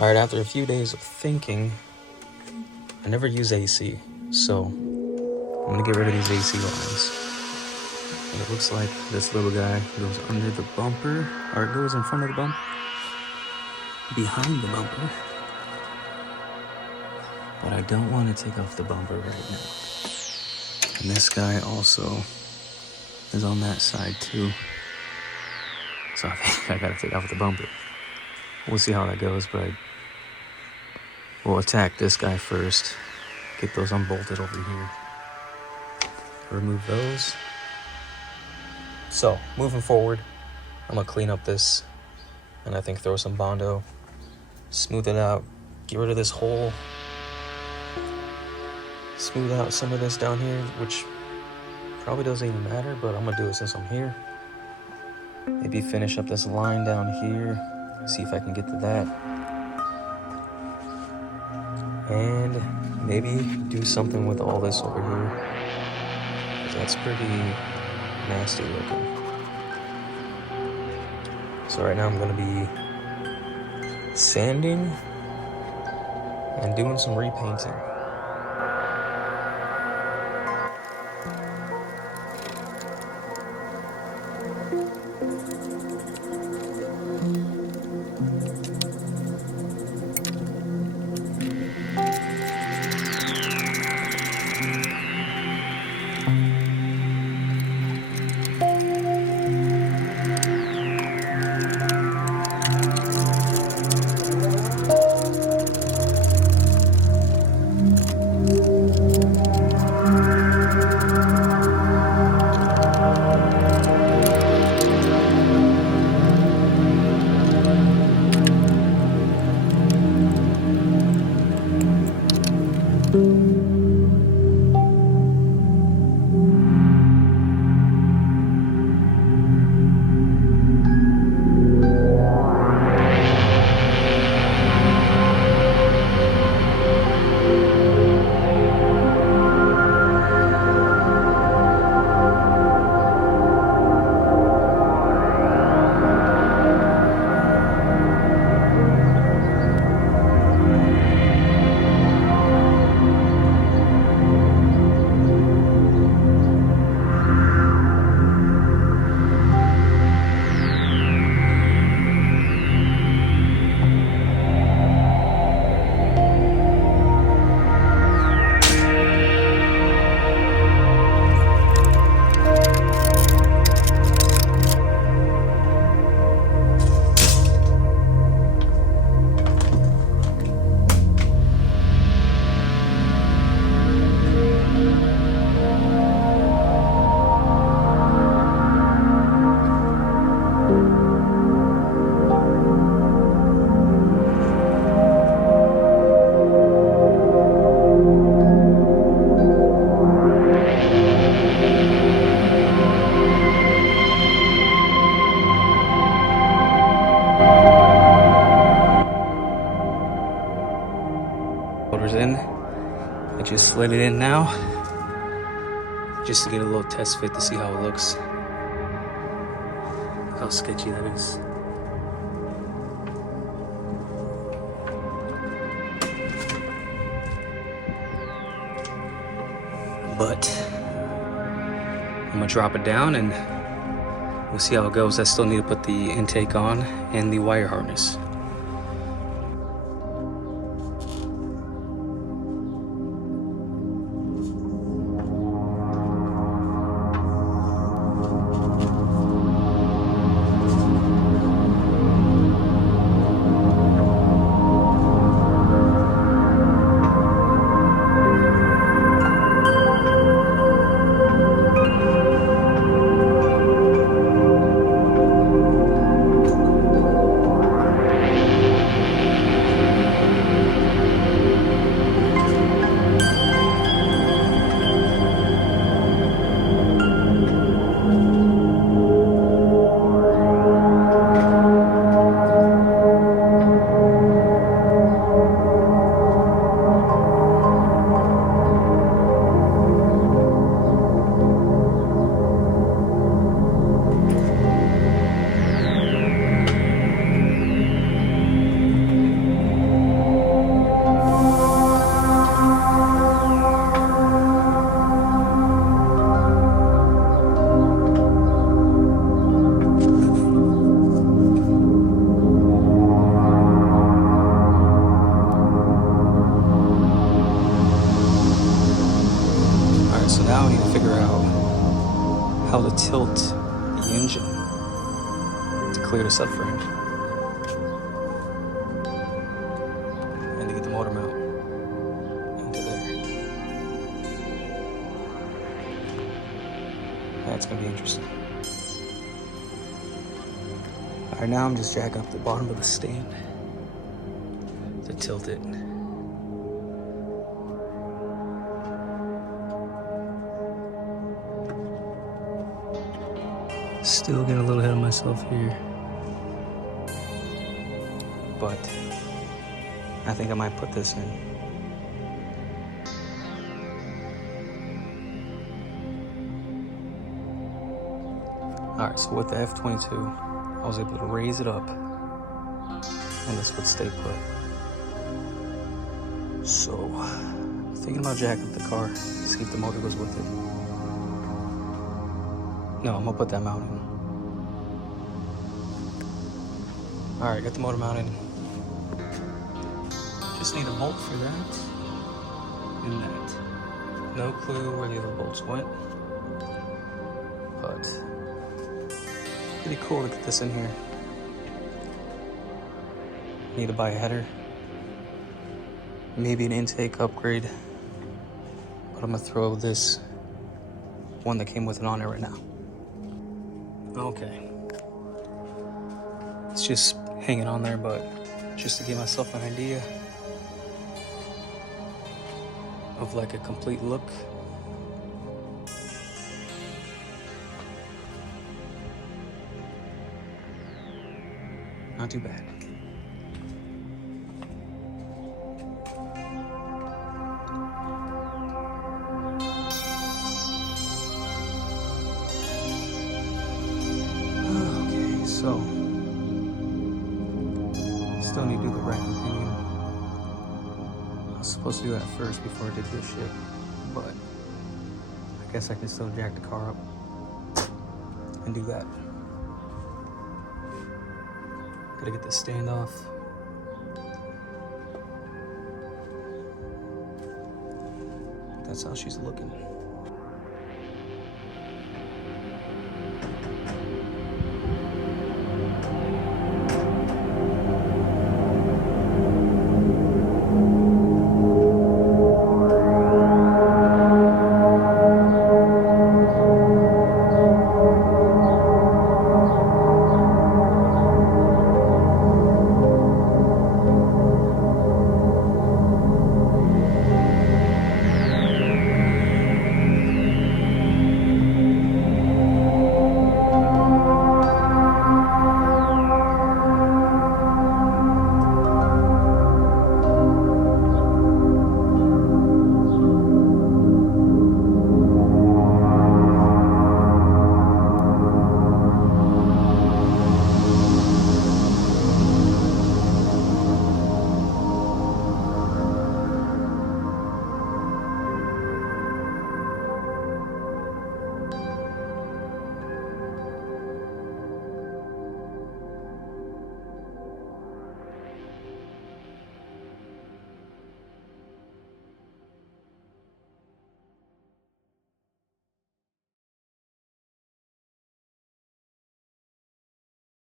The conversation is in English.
Alright, after a few days of thinking, I never use AC, so I'm gonna get rid of these AC lines. And it looks like this little guy goes under the bumper, or it goes in front of the bumper, behind the bumper. But I don't want to take off the bumper right now. And this guy also is on that side too. So I think I gotta take off the bumper. We'll see how that goes, but we'll attack this guy first. Get those unbolted over here. Remove those. So, moving forward, I'm gonna clean up this and I think throw some Bondo, smooth it out, get rid of this hole, smooth out some of this down here, which probably doesn't even matter, but I'm gonna do it since I'm here. Maybe finish up this line down here, see if I can get to that. And maybe do something with all this over here. That's pretty nasty looking. So right now I'm gonna be sanding and doing some repainting. In. I just slid it in now, just to get a little test fit to see how it looks. Look how sketchy that is. But I'm gonna drop it down and we'll see how it goes. I still need to put the intake on and the wire harness. tilt the engine to clear the subframe and to get the motor mount into there. That's gonna be interesting. Alright, now I'm just jacking up the bottom of the stand to tilt it. Still getting a little ahead of myself here, but I think I might put this in. Alright, so with the H22, I was able to raise it up and this would stay put. So, thinking about jacking up the car, see if the motor goes with it. No, I'm gonna put that mount in. Alright, got the motor mounted. Just need a bolt for that and that. No clue where the other bolts went, but pretty cool to get this in here. Need to buy a header, maybe an intake upgrade, but I'm gonna throw this one that came with it on there right now. Okay, it's just hanging on there, but just to give myself an idea of like a complete look. Not too bad. Okay, so still need to do the rack pinion. I was supposed to do that first before I did this shit, but I guess I can still jack the car up and do that. Gotta get the stand off. That's how she's looking.